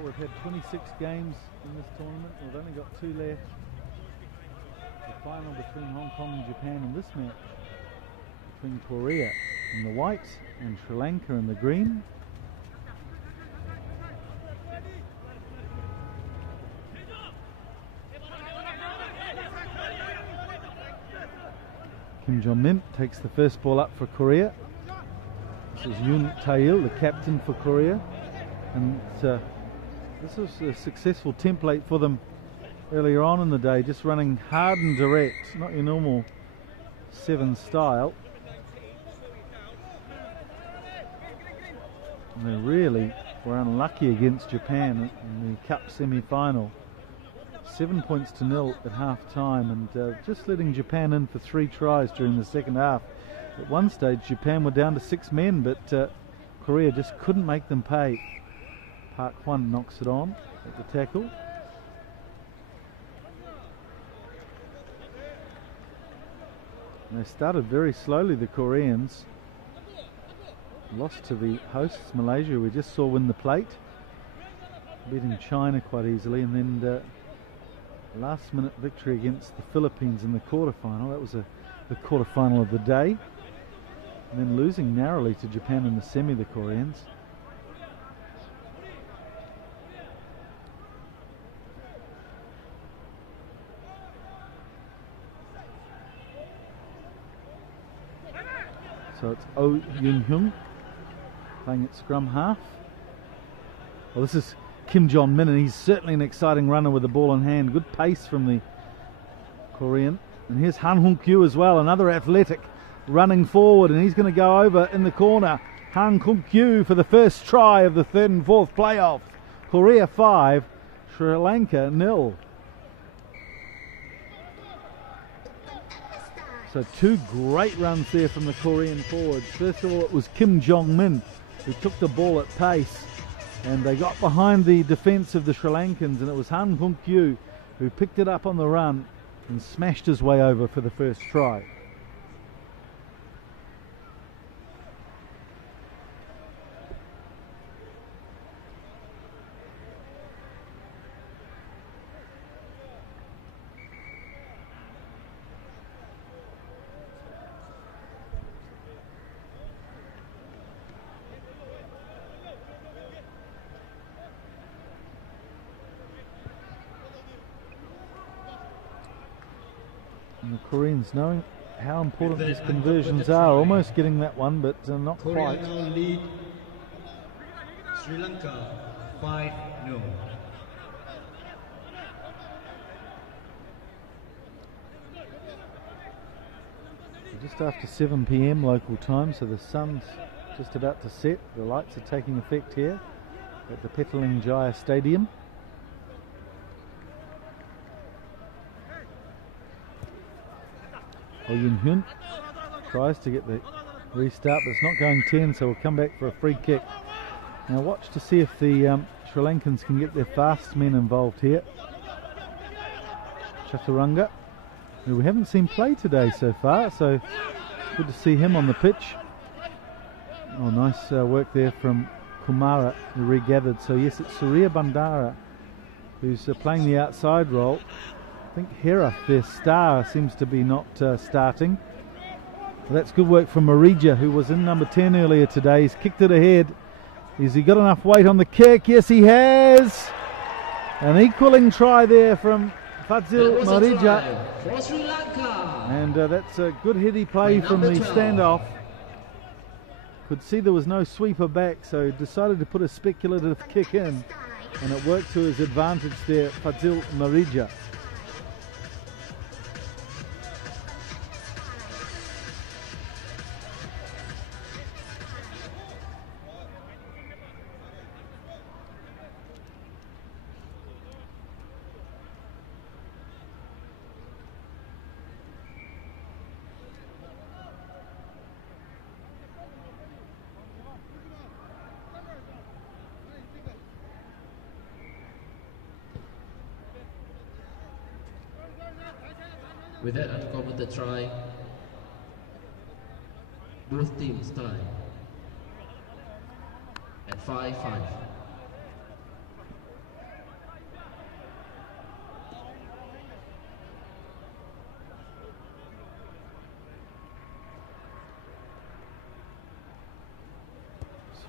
Well, we've had 26 games in this tournament. We've only got 2 left. The final between Hong Kong and Japan, and this match between Korea in the white and Sri Lanka in the green. Kim Jong-min takes the first ball up for Korea. This is Yoon Tae-il, the captain for Korea, and this was a successful template for them earlier on in the day, just running hard and direct, not your normal 7 style. And they really were unlucky against Japan in the Cup semi-final. 7 points to 0 at half-time, and just letting Japan in for 3 tries during the second half. At one stage Japan were down to 6 men, but Korea just couldn't make them pay. Park Hwan knocks it on at the tackle. And they started very slowly, the Koreans. Lost to the hosts, Malaysia, we just saw win the plate, beating China quite easily, and then last minute victory against the Philippines in the quarterfinal. That was the quarterfinal of the day. And then losing narrowly to Japan in the semi, the Koreans. So it's Oh Yoon-hyung playing at scrum half. Well, this is Kim Jong-min, and he's certainly an exciting runner with the ball in hand. Good pace from the Korean. And here's Han Hong-kyu as well, another athletic running forward, and he's going to go over in the corner. Han Hong-kyu for the first try of the 3rd and 4th playoff. Korea 5, Sri Lanka 0. So 2 great runs there from the Korean forwards. First of all, it was Kim Jong-min who took the ball at pace, and they got behind the defence of the Sri Lankans, and it was Han Hong-kyu who picked it up on the run and smashed his way over for the first try. And the Koreans, knowing how important these conversions are, almost getting that one, but not quite. Korea now lead Sri Lanka 5-0. Just after 7 p.m. local time, so the sun's just about to set. The lights are taking effect here at the Petaling Jaya Stadium. Oh Yoon-hyun tries to get the restart, but it's not going 10, so we'll come back for a free kick. Now watch to see if the Sri Lankans can get their fast men involved here. Chaturanga, who we haven't seen play today so far, so good to see him on the pitch. Oh, nice work there from Kumara, who regathered. So yes, it's Surya Bandara who's playing the outside role. I think Hera, their star, seems to be not starting. Well, that's good work from Marija, who was in number 10 earlier today. He's kicked it ahead. Has he got enough weight on the kick? Yes, he has. An equaling try there from Fadzil Marija. And that's a good heady play from the standoff. Could see there was no sweeper back, so decided to put a speculative kick in. And it worked to his advantage there, Fadzil Marija. With that uncompleted try, both teams tie at 5-5.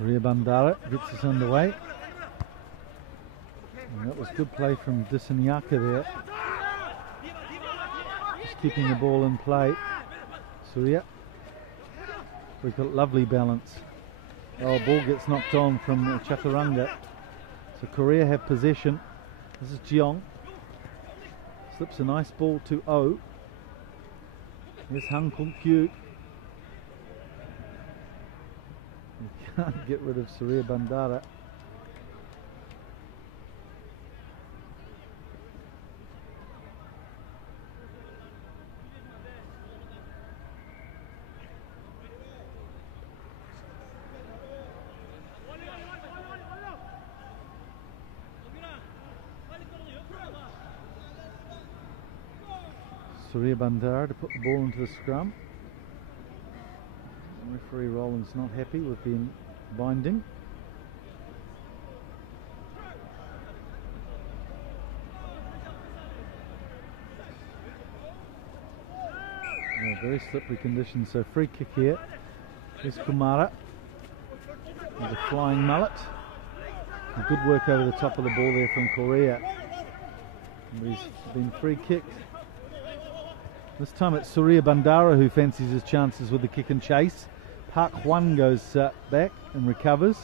Surya Bandara gets us underway. And that was good play from Disanyaka there. Just keeping the ball in play. Surya. We've got lovely balance. Oh, ball gets knocked on from Chaturanga. So Korea have possession. This is Jeong. Slips a nice ball to O. Here's Han Kung Kyu. You can't get rid of Surya Bandara. Surya Bandara to put the ball into the scrum. Referee Rowland's not happy with the binding. Very slippery conditions, so free kick here. Here's Kumara with a flying mullet. And good work over the top of the ball there from Korea. And he's been free kicked. This time it's Surya Bandara who fancies his chances with the kick and chase. Park Hwan goes back and recovers.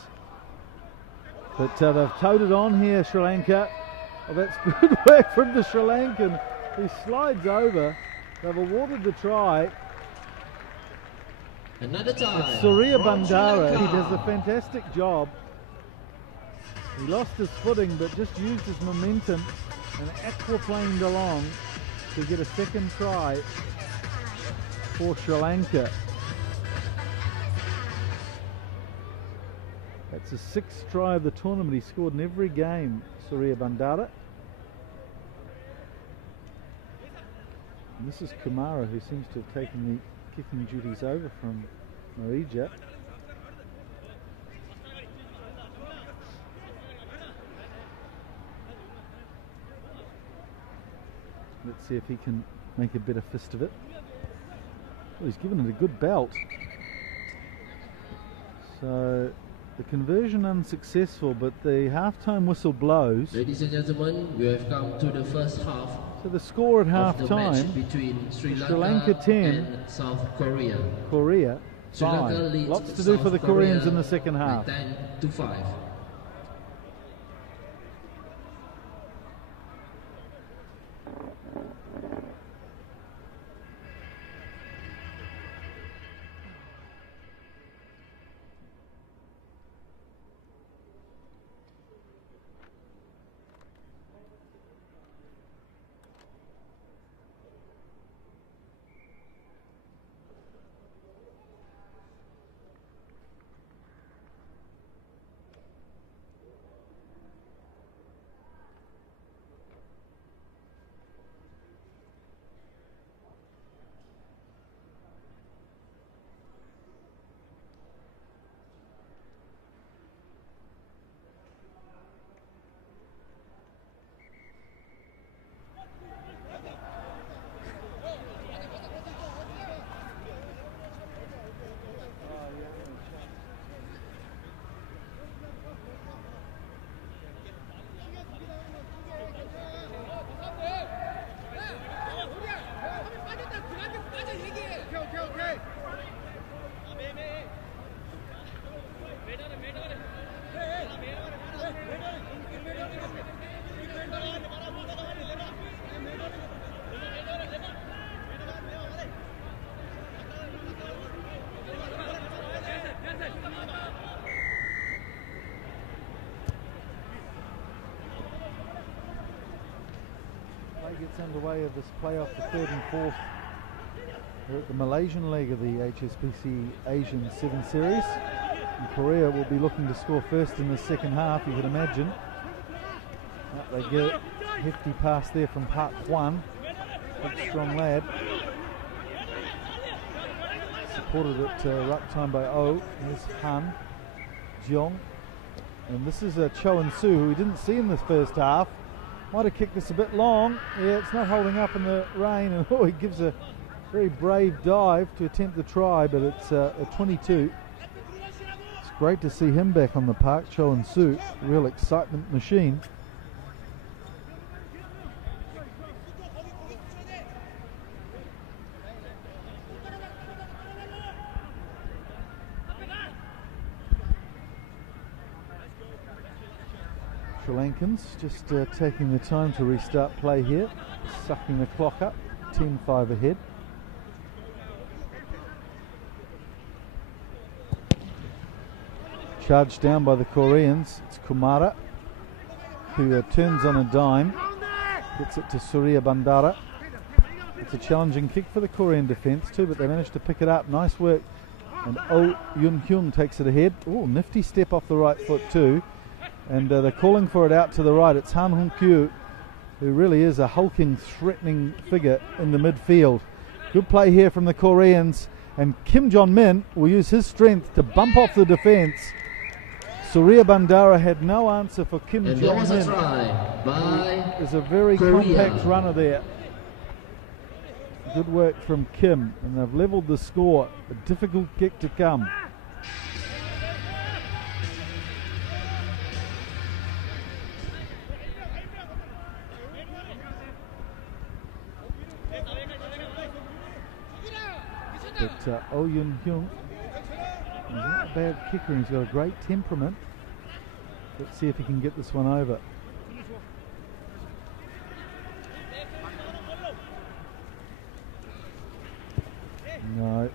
But they've towed it on here, Sri Lanka. Oh, that's good work from the Sri Lankan. He slides over. They've awarded the try. Another time. It's Surya Bandara. He does a fantastic job. He lost his footing but just used his momentum and aquaplaned along to get a second try for Sri Lanka. That's the sixth try of the tournament. He scored in every game, Surya Bandara. And this is Kumara, who seems to have taken the kicking duties over from Malaysia. Let's see if he can make a better fist of it. Well, he's given it a good belt. So the conversion unsuccessful, but the halftime whistle blows. Ladies and gentlemen, we have come to the first half. So the score at halftime: between Sri Lanka 10 and South Korea. Korea Sri Lanka 5. leads Lots to do for the Koreans in the second half. 10-5. Gets underway of this playoff, the third and fourth. We're at the Malaysian leg of the HSBC Asian 7 Series. And Korea will be looking to score first in the second half, you could imagine. They get a hefty pass there from Park Hwan. Big strong lad. Supported at ruck time by O. There's Han, Jeong. And this is Cho and Su, who we didn't see in this first half. Might have kicked this a bit long. Yeah, it's not holding up in the rain, and he gives a very brave dive to attempt the try, but it's a 22. It's Great to see him back on the park, Cho and Soo, real excitement machine. Sri Lankans just taking the time to restart play here, sucking the clock up, 10-5 ahead. Charged down by the Koreans. It's Kumara who turns on a dime, gets it to Surya Bandara. It's a challenging kick for the Korean defence too, but they managed to pick it up. Nice work. And Oh Yun Hyung takes it ahead. Oh, nifty step off the right foot too. And they're calling for it out to the right. It's Han Hong Kyu, who really is a hulking, threatening figure in the midfield. Good play here from the Koreans. And Kim Jong-min will use his strength to bump off the defence. Surya Bandara had no answer for Kim Jong-min. There's a very compact runner there. Good work from Kim, and they've levelled the score. A difficult kick to come. But Oh Yun Hyung, he's not a bad kicker, and he's got a great temperament. Let's see if he can get this one over. No.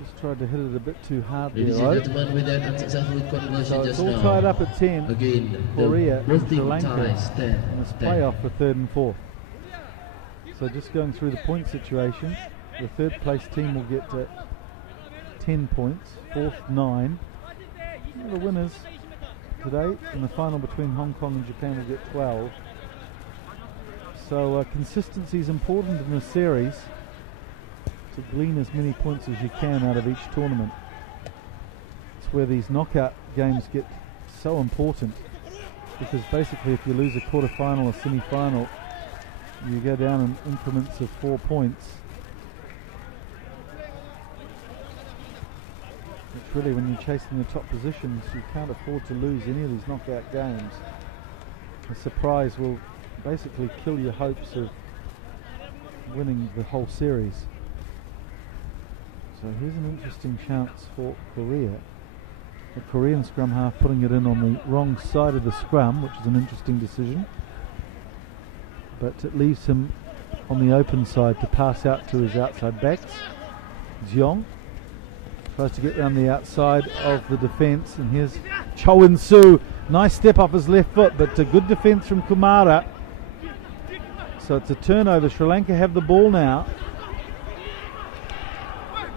Just tried to hit it a bit too hard there, right? So it's all tied up at 10. Again, Korea and Sri Lanka. Stand. And it's playoff for 3rd and 4th. So just going through the point situation, the 3rd place team will get 10 points, 4th 9. The winners today in the final between Hong Kong and Japan will get 12. So consistency is important in this series to glean as many points as you can out of each tournament. It's where these knockout games get so important, because basically if you lose a quarter-final or semi-final, you go down in increments of 4 points. It's really, when you're chasing the top positions, you can't afford to lose any of these knockout games. A surprise will basically kill your hopes of winning the whole series. So here's an interesting chance for Korea. The Korean scrum half putting it in on the wrong side of the scrum, which is an interesting decision. But it leaves him on the open side to pass out to his outside backs. Jeong tries to get around the outside of the defence, and here's Cho In-soo. Nice step off his left foot, but a good defence from Kumara. So it's a turnover. Sri Lanka have the ball now.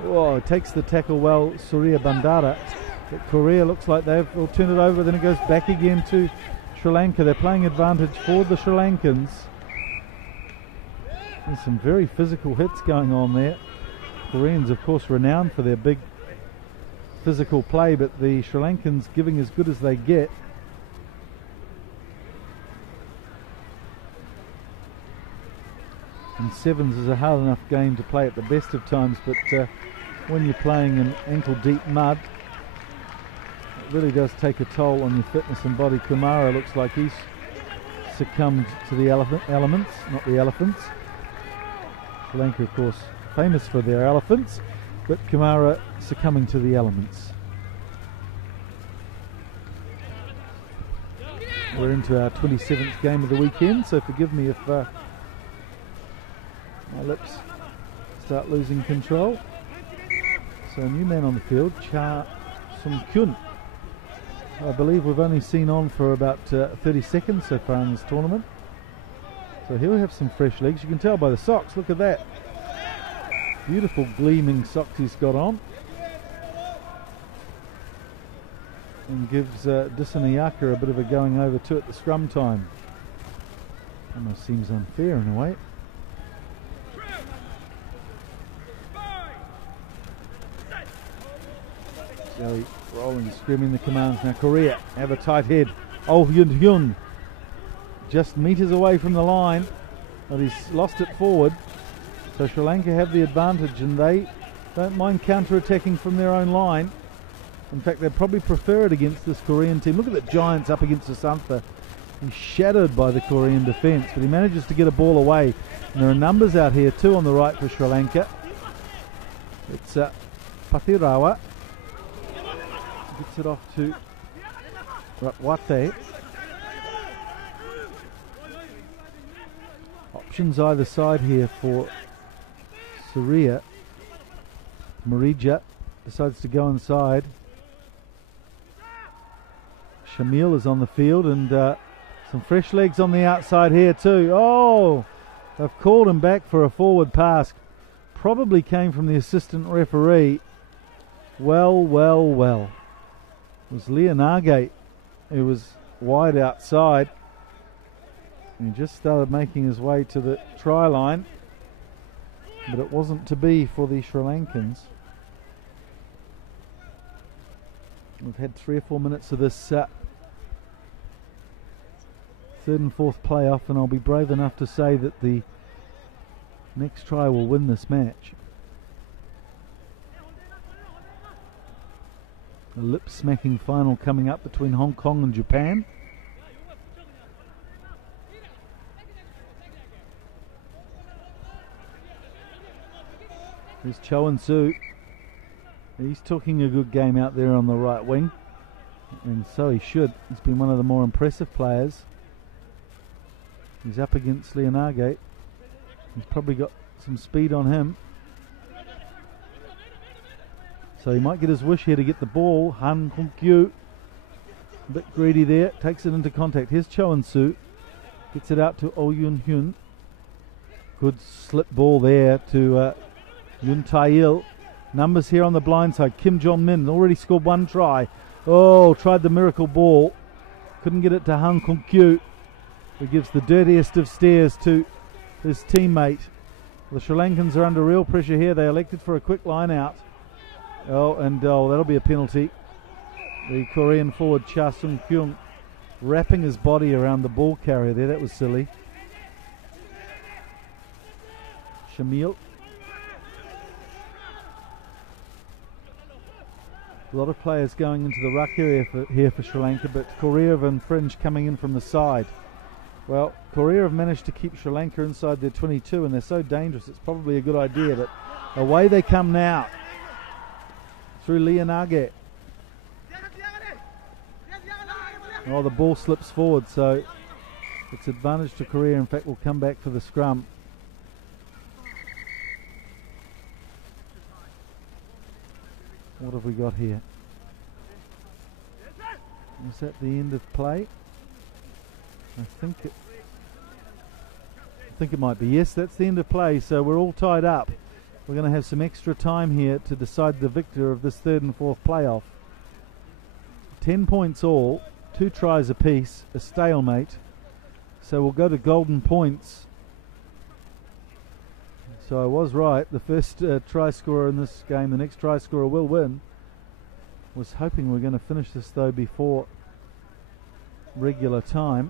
Oh, takes the tackle well, Surya Bandara. But Korea looks like they'll turn it over, then it goes back again to Sri Lanka. They're playing advantage for the Sri Lankans. There's some very physical hits going on there. Koreans, of course, renowned for their big physical play, but the Sri Lankans giving as good as they get. And sevens is a hard enough game to play at the best of times, but when you're playing in ankle-deep mud, it really does take a toll on your fitness and body. Kumara looks like he's succumbed to the elements, not the elephants. Sri Lanka, of course, famous for their elephants, but Kumara succumbing to the elements. We're into our 27th game of the weekend, so forgive me if my lips start losing control. So a new man on the field, Cha Sung-kyun. I believe we've only seen on for about 30 seconds so far in this tournament. So he'll have some fresh legs. You can tell by the socks. Look at that. Beautiful gleaming socks he's got on. And gives Dissanayaka a bit of a going over to at the scrum time. Almost seems unfair in a way. So rolling, screaming the commands. Now Korea have a tight head. Oh Yun Hyun just meters away from the line, but he's lost it forward. So Sri Lanka have the advantage, and they don't mind counter-attacking from their own line. In fact, they'd probably prefer it against this Korean team. Look at the Giants up against Asantha. He's shadowed by the Korean defence, but he manages to get a ball away. And there are numbers out here, 2 on the right for Sri Lanka. It's Pathirawa. Gets it off to Ratwate. Options either side here for Surya. Marija decides to go inside. Shamil is on the field, and some fresh legs on the outside here too. Oh, they've called him back for a forward pass. Probably came from the assistant referee. Well. It was Leonage who was wide outside. He just started making his way to the try line, but it wasn't to be for the Sri Lankans. We've had 3 or 4 minutes of this third and fourth playoff, and I'll be brave enough to say that the next try will win this match. A lip-smacking final coming up between Hong Kong and Japan. There's Cho and Su. He's talking a good game out there on the right wing, and so he should. He's been one of the more impressive players. He's up against Leonage. He's probably got some speed on him, so he might get his wish here to get the ball. Han Kung-kyu, a bit greedy there, takes it into contact. Here's Cho and Su, gets it out to Oh Yun Hyun. Good slip ball there to Yun Tai-il. Numbers here on the blind side. Kim Jong-min already scored 1 try. Oh, tried the miracle ball. Couldn't get it to Han Kung-kyu, who gives the dirtiest of stares to his teammate. The Sri Lankans are under real pressure here. They elected for a quick line out. Oh, that'll be a penalty. The Korean forward Cha Sung-kyung wrapping his body around the ball carrier there. That was silly. Shamil. A lot of players going into the ruck area here for Sri Lanka, but Korea have infringed coming in from the side. Well, Korea have managed to keep Sri Lanka inside their 22, and they're so dangerous it's probably a good idea, but away they come now through Leonage. Oh, the ball slips forward, so it's advantage to Korea. In fact, we'll come back for the scrum. What have we got here? Is that the end of play? I think it might be. Yes, that's the end of play, so we're all tied up. We're going to have some extra time here to decide the victor of this third and fourth playoff. 10 points all, 2 tries apiece, a stalemate. So we'll go to golden points. So I was right. The first try scorer in this game, the next try scorer will win. Was hoping we're going to finish this though before regular time.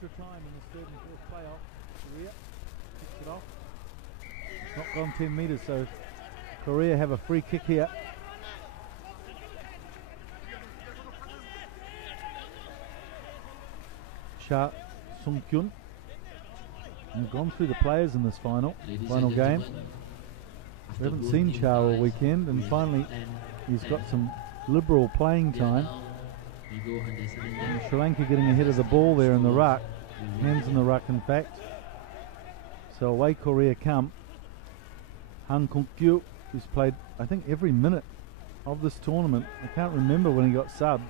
Extra time in this third and fourth playoff. Korea kicks it off. It's not gone 10 metres, so Korea have a free kick here. Cha Sung-kyun. We've gone through the players in this final game. We haven't seen Cha all weekend, and finally he's got some liberal playing time. And Sri Lanka getting ahead of the ball there in the ruck. Hands in the ruck, in fact. So away Korea come. Han Kong-kyu, who's played, I think, every minute of this tournament. I can't remember when he got subbed.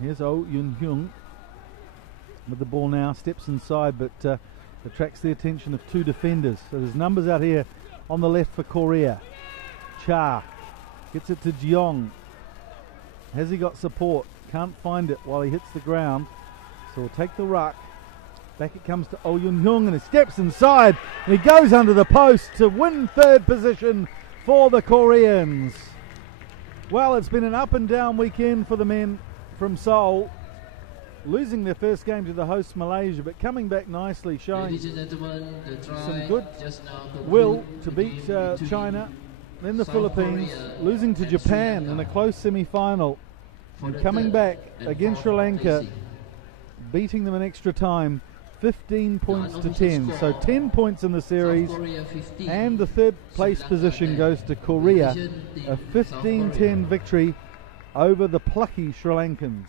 Here's Oh Yun-hyung with the ball now, steps inside, but attracts the attention of two defenders. So there's numbers out here on the left for Korea. Cha gets it to Jeong. Has he got support? Can't find it while he hits the ground. So we'll take the ruck. Back it comes to Oh Yun-hyung, and he steps inside and he goes under the post to win third position for the Koreans. Well, it's been an up and down weekend for the men from Seoul, losing their first game to the host Malaysia, but coming back nicely, showing some good will to beat China, then the Philippines, losing to Japan in a close semi-final, and coming back against Sri Lanka, beating them in extra time, 15 points to 10. So 10 points in the series, and the third place position goes to Korea, a 15-10 victory over the plucky Sri Lankans.